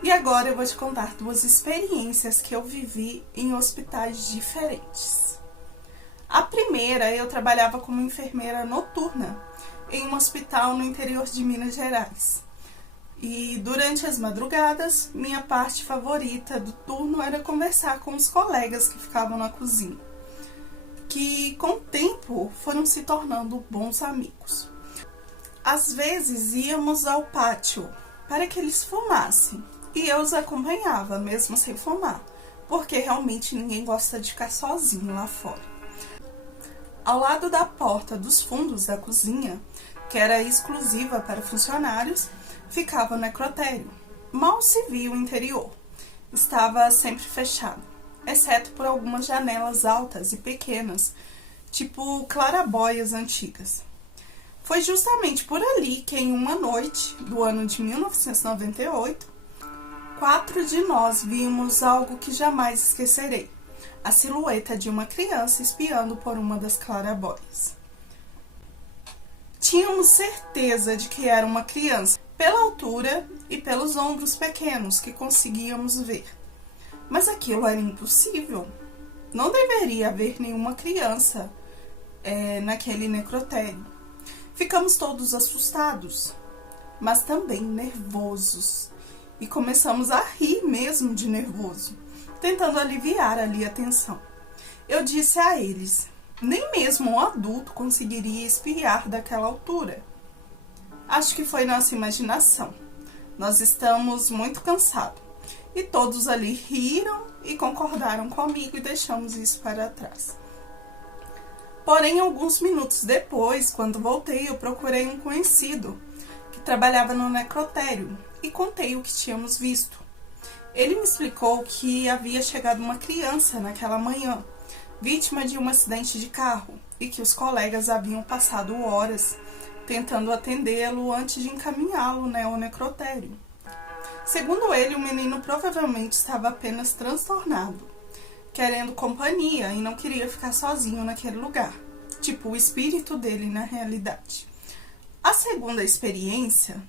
E agora eu vou te contar 2 experiências que eu vivi em hospitais diferentes. A primeira, eu trabalhava como enfermeira noturna em um hospital no interior de Minas Gerais. E durante as madrugadas, minha parte favorita do turno era conversar com os colegas que ficavam na cozinha, que com o tempo foram se tornando bons amigos. Às vezes íamos ao pátio para que eles fumassem, e eu os acompanhava, mesmo sem fumar, porque realmente ninguém gosta de ficar sozinho lá fora. Ao lado da porta dos fundos da cozinha, que era exclusiva para funcionários, ficava o necrotério. Mal se via o interior. Estava sempre fechado, exceto por algumas janelas altas e pequenas, tipo clarabóias antigas. Foi justamente por ali que, em uma noite do ano de 1998, 4 de nós vimos algo que jamais esquecerei: a silhueta de uma criança espiando por uma das clarabóias. Tínhamos certeza de que era uma criança, pela altura e pelos ombros pequenos que conseguíamos ver. Mas aquilo era impossível. Não deveria haver nenhuma criança naquele necrotério. Ficamos todos assustados, mas também nervosos. E começamos a rir mesmo de nervoso, tentando aliviar ali a tensão. Eu disse a eles: nem mesmo um adulto conseguiria espiar daquela altura. Acho que foi nossa imaginação. Nós estamos muito cansados. E todos ali riram e concordaram comigo e deixamos isso para trás. Porém, alguns minutos depois, quando voltei, eu procurei um conhecido que trabalhava no necrotério e contei o que tínhamos visto. Ele me explicou que havia chegado uma criança naquela manhã, vítima de um acidente de carro, e que os colegas haviam passado horas tentando atendê-lo antes de encaminhá-lo ao necrotério. Segundo ele, o menino provavelmente estava apenas transtornado, querendo companhia e não queria ficar sozinho naquele lugar. Tipo, o espírito dele na realidade. A segunda experiência,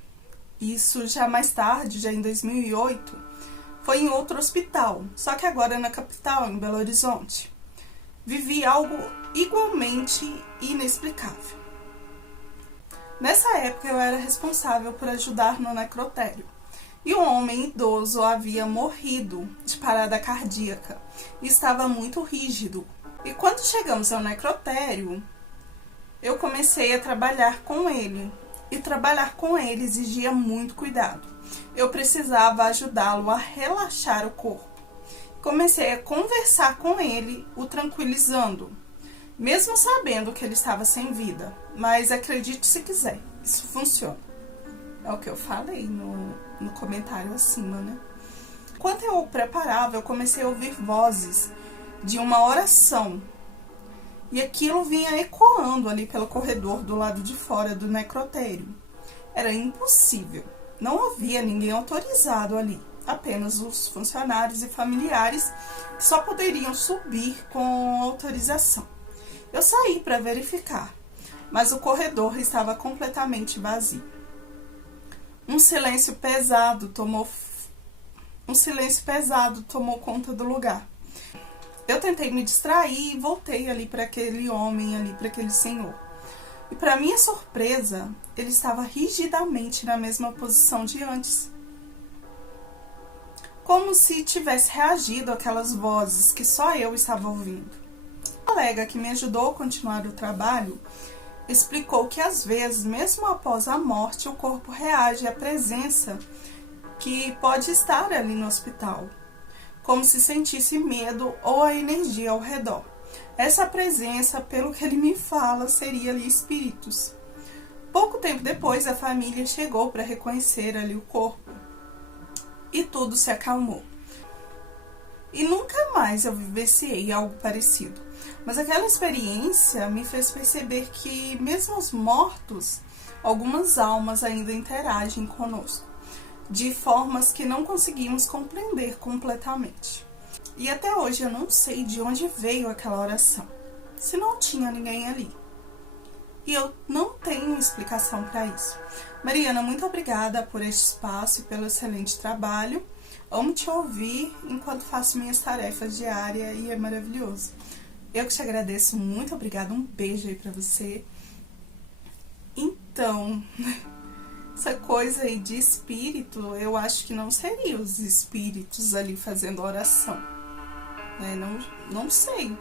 isso já mais tarde, já em 2008, foi em outro hospital, só que agora na capital, em Belo Horizonte. Vivi algo igualmente inexplicável. Nessa época eu era responsável por ajudar no necrotério. E um homem idoso havia morrido de parada cardíaca e estava muito rígido. E quando chegamos ao necrotério, eu comecei a trabalhar com ele. E trabalhar com ele exigia muito cuidado. Eu precisava ajudá-lo a relaxar o corpo. Comecei a conversar com ele, o tranquilizando, mesmo sabendo que ele estava sem vida. Mas acredite se quiser, isso funciona. É o que eu falei no comentário acima, né? Enquanto eu o preparava, eu comecei a ouvir vozes de uma oração. E aquilo vinha ecoando ali pelo corredor do lado de fora do necrotério. Era impossível. Não havia ninguém autorizado ali. Apenas os funcionários e familiares que só poderiam subir com autorização. Eu saí para verificar, mas o corredor estava completamente vazio. Um silêncio pesado tomou conta do lugar. Eu tentei me distrair e voltei ali para aquele homem, ali para aquele senhor. E para minha surpresa, ele estava rigidamente na mesma posição de antes. Como se tivesse reagido àquelas vozes que só eu estava ouvindo. A colega que me ajudou a continuar o trabalho explicou que às vezes, mesmo após a morte, o corpo reage à presença que pode estar ali no hospital, como se sentisse medo ou a energia ao redor. Essa presença, pelo que ele me fala, seria ali espíritos. Pouco tempo depois, a família chegou para reconhecer ali o corpo e tudo se acalmou. E nunca mais eu vivenciei algo parecido. Mas aquela experiência me fez perceber que mesmo os mortos algumas almas ainda interagem conosco, de formas que não conseguimos compreender completamente. E até hoje eu não sei de onde veio aquela oração, se não tinha ninguém ali. E eu não tenho explicação para isso. Mariana, muito obrigada por este espaço e pelo excelente trabalho. Amo te ouvir enquanto faço minhas tarefas diárias e é maravilhoso. Eu que te agradeço, muito obrigada, um beijo aí pra você. Então, essa coisa aí de espírito, eu acho que não seria os espíritos ali fazendo oração, né? Não sei.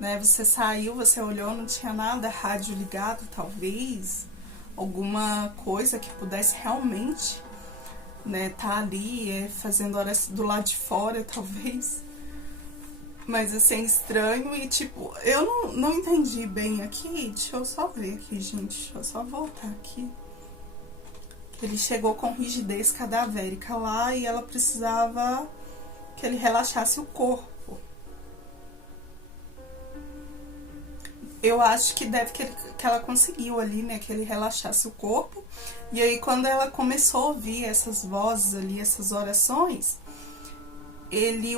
Né? Você saiu, você olhou, não tinha nada, rádio ligado, talvez, alguma coisa que pudesse realmente, né, tá ali fazendo oração do lado de fora, talvez. Mas assim, estranho e tipo, eu não entendi bem aqui. Deixa eu só ver aqui, gente. Deixa eu só voltar aqui. Ele chegou com rigidez cadavérica lá e ela precisava que ele relaxasse o corpo. Eu acho que deve que ela conseguiu ali, né, que ele relaxasse o corpo. E aí quando ela começou a ouvir essas vozes ali, essas orações,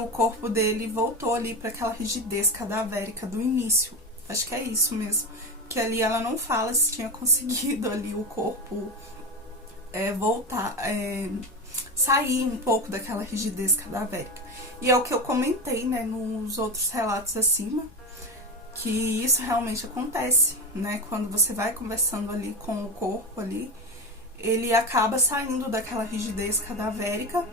o corpo dele voltou ali para aquela rigidez cadavérica do início. Acho que é isso mesmo. Que ali ela não fala se tinha conseguido ali o corpo voltar, sair um pouco daquela rigidez cadavérica. E é o que eu comentei, né, nos outros relatos acima, que isso realmente acontece, né? Quando você vai conversando ali com o corpo ali, ele acaba saindo daquela rigidez cadavérica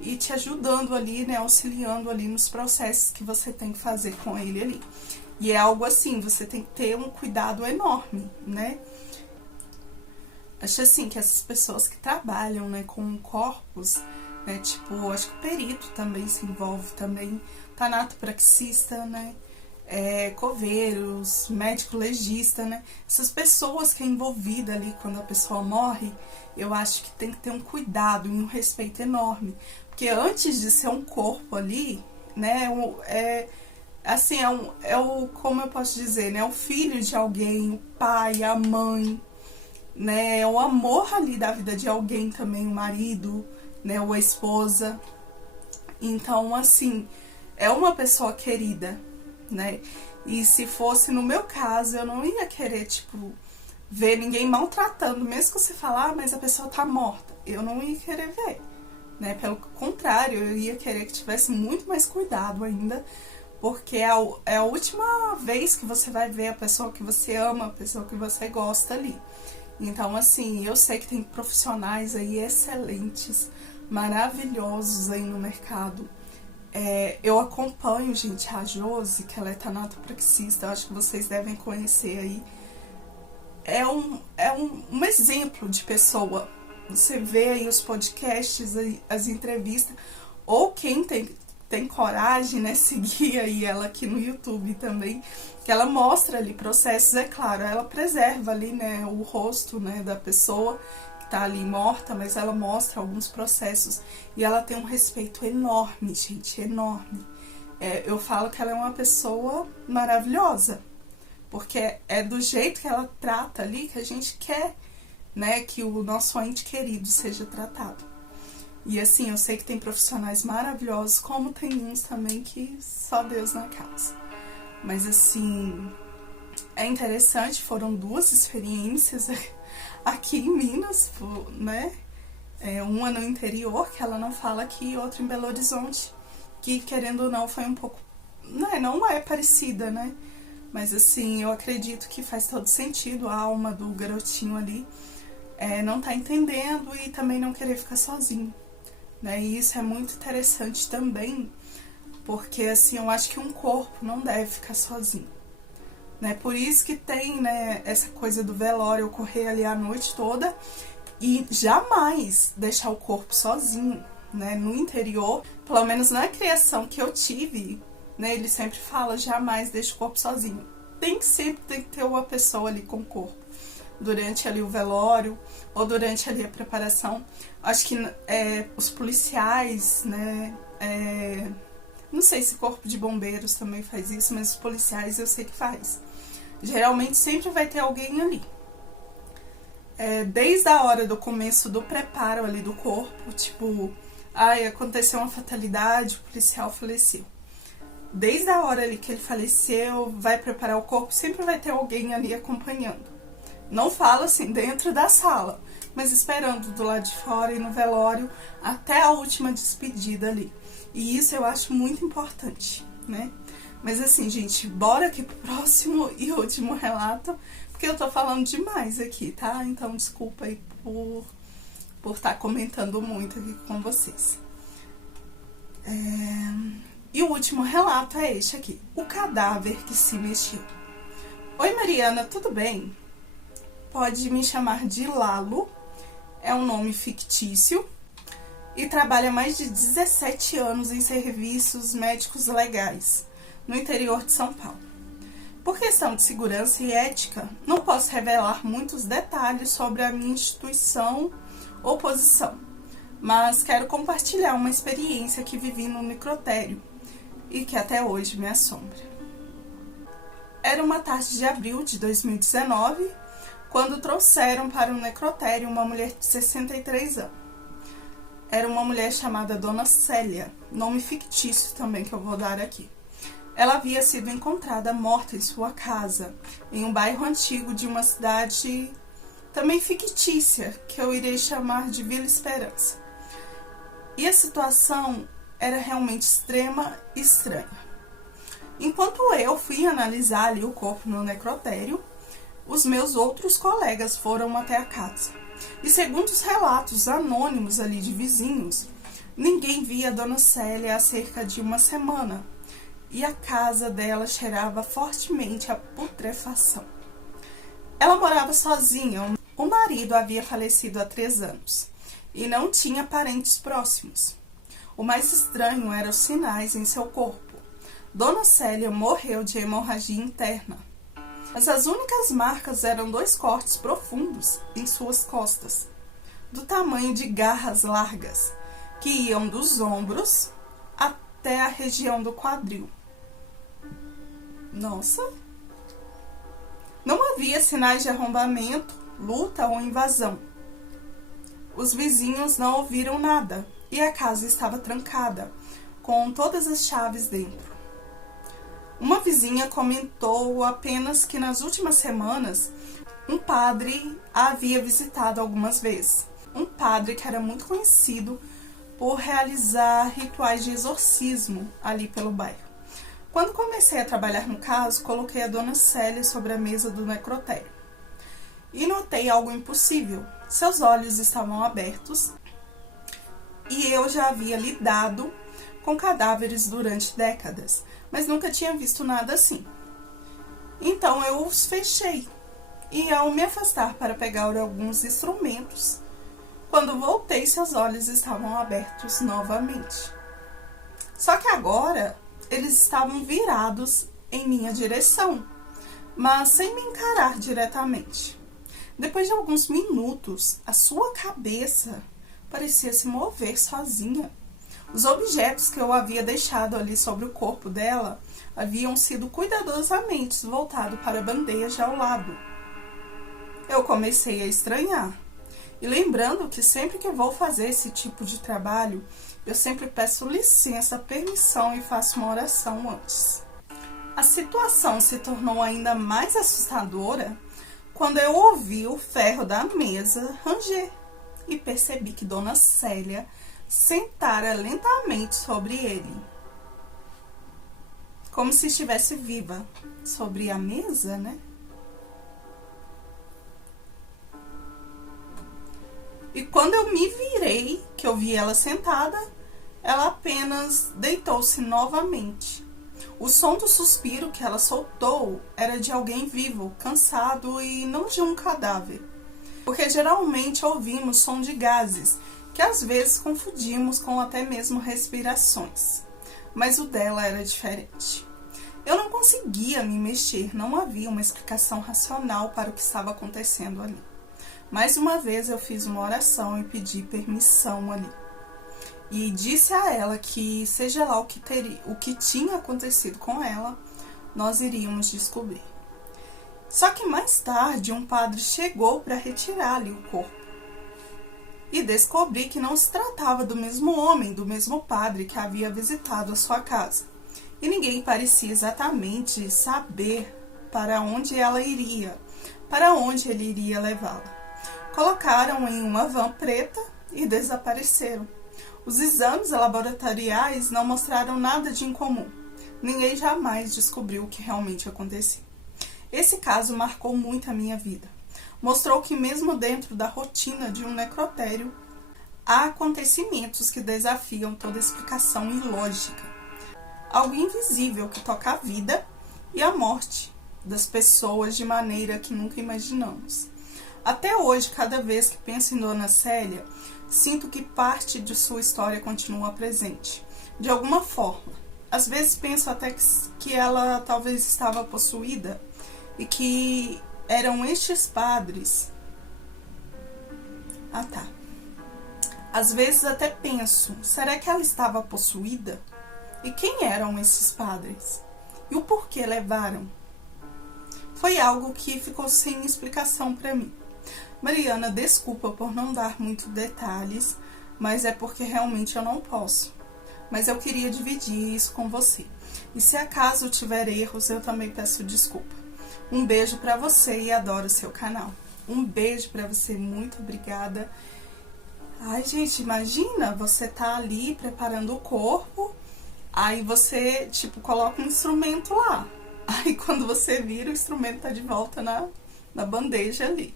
e te ajudando ali, né, auxiliando ali nos processos que você tem que fazer com ele ali. E é algo assim, você tem que ter um cuidado enorme, né? Acho assim que essas pessoas que trabalham, né, com corpos, né, tipo, acho que o perito também se envolve também, tanatopraxista, né? Coveiros, médico legista, né? Essas pessoas que é envolvida ali quando a pessoa morre, eu acho que tem que ter um cuidado e um respeito enorme, porque antes de ser um corpo ali, né, assim, como eu posso dizer, né, o filho de alguém, o pai, a mãe, né, o amor ali da vida de alguém também, o marido, né, ou a esposa. Então, assim, é uma pessoa querida, né? E se fosse no meu caso, eu não ia querer, tipo, ver ninguém maltratando, mesmo que você falar, mas a pessoa tá morta. Eu não ia querer ver, né? Pelo contrário, eu ia querer que tivesse muito mais cuidado ainda, porque é a última vez que você vai ver a pessoa que você ama, a pessoa que você gosta ali. Então, assim, eu sei que tem profissionais aí excelentes, maravilhosos aí no mercado. Eu acompanho, gente, a Josi, que ela é tanatopraxista, eu acho que vocês devem conhecer aí. É um exemplo de pessoa. Você vê aí os podcasts, as entrevistas, ou quem tem coragem, né, seguir aí ela aqui no YouTube também, que ela mostra ali processos, é claro, ela preserva ali, né, o rosto, né, da pessoa tá ali morta, mas ela mostra alguns processos e ela tem um respeito enorme, gente, enorme. Eu falo que ela é uma pessoa maravilhosa, porque é do jeito que ela trata ali que a gente quer, né, que o nosso ente querido seja tratado. E assim, eu sei que tem profissionais maravilhosos, como tem uns também que só Deus na causa. Mas assim, é interessante, foram 2 experiências aqui em Minas, né? Uma no interior, que ela não fala aqui, e outra em Belo Horizonte, que querendo ou não foi um pouco, né, não é parecida, né? Mas assim, eu acredito que faz todo sentido a alma do garotinho ali não tá entendendo e também não querer ficar sozinho, né? E isso é muito interessante também, porque assim, eu acho que um corpo não deve ficar sozinho. Né? Por isso que tem, né, essa coisa do velório ocorrer ali a noite toda e jamais deixar o corpo sozinho, né? No interior, pelo menos na criação que eu tive, né, ele sempre fala, jamais deixe o corpo sozinho. Sempre tem que ter uma pessoa ali com o corpo, durante ali o velório ou durante ali a preparação. Acho que os policiais, né, não sei se o corpo de bombeiros também faz isso, mas os policiais eu sei que faz. Geralmente sempre vai ter alguém ali, desde a hora do começo do preparo ali do corpo, tipo, aconteceu uma fatalidade, o policial faleceu. Desde a hora ali que ele faleceu, vai preparar o corpo, sempre vai ter alguém ali acompanhando. Não fala assim dentro da sala, mas esperando do lado de fora e no velório até a última despedida ali. E isso eu acho muito importante, né? Mas assim, gente, bora aqui pro próximo e último relato, porque eu tô falando demais aqui, tá? Então desculpa aí por estar comentando muito aqui com vocês. E o último relato é este aqui: o cadáver que se mexeu. Oi Mariana, tudo bem? Pode me chamar de Lalo, é um nome fictício, e trabalha há mais de 17 anos em serviços médicos legais, no interior de São Paulo. Por questão de segurança e ética, não posso revelar muitos detalhes sobre a minha instituição ou posição, mas quero compartilhar uma experiência que vivi no necrotério e que até hoje me assombra. Era uma tarde de abril de 2019, quando trouxeram para o necrotério uma mulher de 63 anos. Era uma mulher chamada Dona Célia, nome fictício também que eu vou dar aqui. Ela havia sido encontrada morta em sua casa, em um bairro antigo de uma cidade também fictícia, que eu irei chamar de Vila Esperança. E a situação era realmente extrema e estranha. Enquanto eu fui analisar ali o corpo no necrotério, os meus outros colegas foram até a casa. E segundo os relatos anônimos ali de vizinhos, ninguém via a Dona Célia há cerca de uma semana. E a casa dela cheirava fortemente a putrefação. Ela morava sozinha. O marido havia falecido há 3 anos. E não tinha parentes próximos. O mais estranho eram os sinais em seu corpo. Dona Célia morreu de hemorragia interna. Mas as únicas marcas eram 2 cortes profundos em suas costas, do tamanho de garras largas, que iam dos ombros até a região do quadril. Nossa! Não havia sinais de arrombamento, luta ou invasão. Os vizinhos não ouviram nada e a casa estava trancada, com todas as chaves dentro. Uma vizinha comentou apenas que nas últimas semanas um padre a havia visitado algumas vezes. Um padre que era muito conhecido por realizar rituais de exorcismo ali pelo bairro. Quando comecei a trabalhar no caso, coloquei a Dona Célia sobre a mesa do necrotério. E notei algo impossível. Seus olhos estavam abertos e eu já havia lidado com cadáveres durante décadas, mas nunca tinha visto nada assim. Então eu os fechei e, ao me afastar para pegar alguns instrumentos, quando voltei, seus olhos estavam abertos novamente. Só que agora eles estavam virados em minha direção, mas sem me encarar diretamente. Depois de alguns minutos, a sua cabeça parecia se mover sozinha. Os objetos que eu havia deixado ali sobre o corpo dela haviam sido cuidadosamente voltados para a bandeja ao lado. Eu comecei a estranhar. E lembrando que sempre que eu vou fazer esse tipo de trabalho, eu sempre peço licença, permissão e faço uma oração antes. A situação se tornou ainda mais assustadora quando eu ouvi o ferro da mesa ranger e percebi que Dona Célia sentara lentamente sobre ele, como se estivesse viva sobre a mesa, né? E quando eu me virei, que eu vi ela sentada, ela apenas deitou-se novamente. O som do suspiro que ela soltou era de alguém vivo, cansado e não de um cadáver. Porque geralmente ouvimos som de gases, que às vezes confundimos com até mesmo respirações. Mas o dela era diferente. Eu não conseguia me mexer, não havia uma explicação racional para o que estava acontecendo ali. Mais uma vez eu fiz uma oração e pedi permissão ali. E disse a ela que, seja lá o que tinha acontecido com ela, nós iríamos descobrir. Só que mais tarde um padre chegou para retirar-lhe o corpo. E descobri que não se tratava do mesmo homem, do mesmo padre que havia visitado a sua casa. E ninguém parecia exatamente saber para onde ela iria, para onde ele iria levá-la. Colocaram em uma van preta e desapareceram. Os exames laboratoriais não mostraram nada de incomum. Ninguém jamais descobriu o que realmente acontecia. Esse caso marcou muito a minha vida. Mostrou que mesmo dentro da rotina de um necrotério, há acontecimentos que desafiam toda explicação e lógica. Algo invisível que toca a vida e a morte das pessoas de maneira que nunca imaginamos. Até hoje, cada vez que penso em Dona Célia, sinto que parte de sua história continua presente, de alguma forma. Às vezes penso até que ela talvez estava possuída e que eram estes padres. Às vezes até penso, será que ela estava possuída? E quem eram esses padres? E o porquê levaram? Foi algo que ficou sem explicação para mim. Mariana, desculpa por não dar muitos detalhes, mas é porque realmente eu não posso. Mas eu queria dividir isso com você. E se acaso tiver erros, eu também peço desculpa. Um beijo para você e adoro o seu canal. Um beijo para você, muito obrigada. Ai, gente, imagina, você tá ali preparando o corpo, aí você, tipo, coloca um instrumento lá. Aí quando você vira, o instrumento tá de volta na bandeja ali.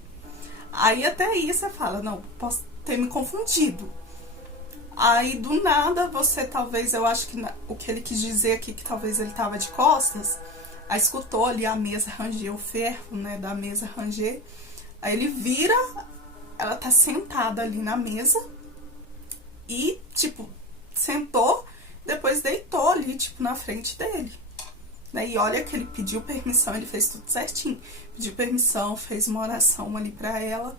Aí até aí você fala, não, posso ter me confundido. Aí do nada você talvez, eu acho que o que ele quis dizer aqui, que talvez ele tava de costas, aí escutou ali a mesa ranger, o ferro, né, da mesa ranger. Aí ele vira, ela tá sentada ali na mesa e, tipo, sentou, depois deitou ali, tipo, na frente dele. Né? E olha que ele pediu permissão, ele fez tudo certinho. Pediu permissão, fez uma oração ali pra ela,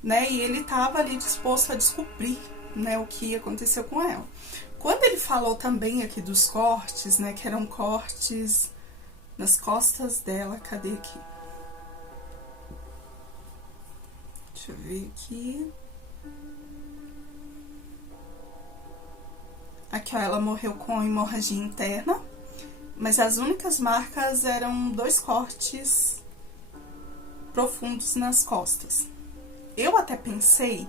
né? E ele tava ali disposto a descobrir, né, o que aconteceu com ela. Quando ele falou também aqui dos cortes, né, que eram cortes nas costas dela, cadê aqui? Deixa eu ver aqui. Aqui, ó, ela morreu com hemorragia interna, mas as únicas marcas eram 2 cortes profundos nas costas. Eu até pensei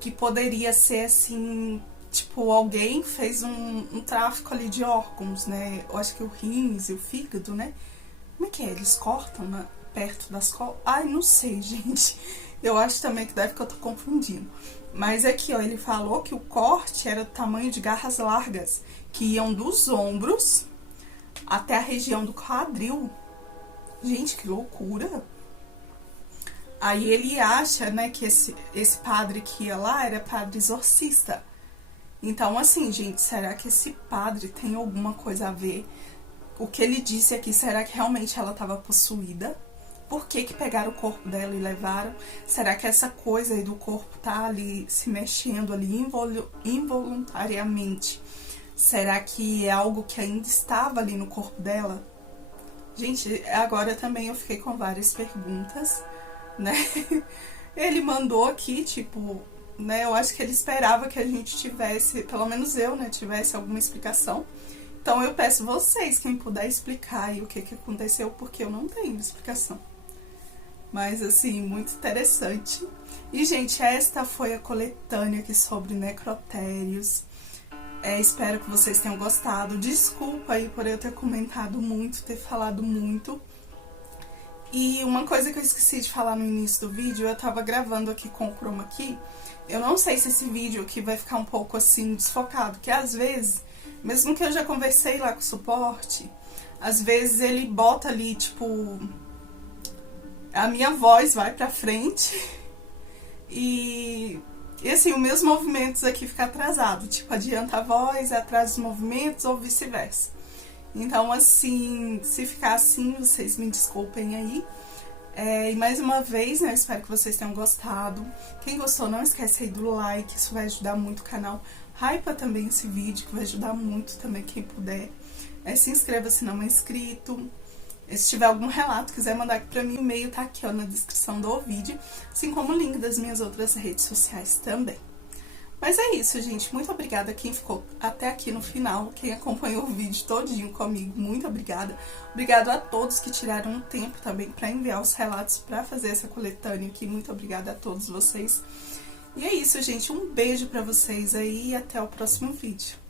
que poderia ser assim, tipo, alguém fez um tráfico ali de órgãos, né? Eu acho que o rins e o fígado, né? Como é que é? Eles cortam perto das costas? Ai, não sei, gente. Eu acho também que deve que eu tô confundindo. Mas aqui, ó, ele falou que o corte era do tamanho de garras largas, que iam dos ombros até a região do quadril. Gente, que loucura! Aí ele acha, né, que esse padre que ia lá era padre exorcista. Então, assim, gente, será que esse padre tem alguma coisa a ver? O que ele disse aqui, será que realmente ela estava possuída? Por que pegaram o corpo dela e levaram? Será que essa coisa aí do corpo tá ali se mexendo ali involuntariamente? Será que é algo que ainda estava ali no corpo dela? Gente, agora também eu fiquei com várias perguntas, né? Ele mandou aqui, tipo, né? Eu acho que ele esperava que a gente tivesse, pelo menos eu, né? Tivesse alguma explicação. Então eu peço vocês, quem puder explicar aí o que aconteceu, porque eu não tenho explicação. Mas, assim, muito interessante. E, gente, esta foi a coletânea aqui sobre necrotérios. Espero que vocês tenham gostado. Desculpa aí por eu ter comentado muito, ter falado muito. E uma coisa que eu esqueci de falar no início do vídeo, eu tava gravando aqui com o chroma key. Eu não sei se esse vídeo aqui vai ficar um pouco, assim, desfocado. Porque, às vezes, mesmo que eu já conversei lá com o suporte, às vezes ele bota ali, tipo, a minha voz vai pra frente e assim, os meus movimentos aqui ficam atrasados, tipo, adianta a voz, atrasa os movimentos ou vice-versa. Então, assim, se ficar assim, vocês me desculpem aí. E mais uma vez, né, eu espero que vocês tenham gostado. Quem gostou, não esquece aí do like, isso vai ajudar muito o canal. Hypa também esse vídeo, que vai ajudar muito também quem puder. Se inscreva se não é inscrito. Se tiver algum relato, quiser mandar aqui pra mim, o e-mail tá aqui, ó, na descrição do vídeo, assim como o link das minhas outras redes sociais também. Mas é isso, gente. Muito obrigada a quem ficou até aqui no final, quem acompanhou o vídeo todinho comigo. Muito obrigada. Obrigado a todos que tiraram um tempo também para enviar os relatos, para fazer essa coletânea aqui. Muito obrigada a todos vocês. E é isso, gente. Um beijo para vocês aí e até o próximo vídeo.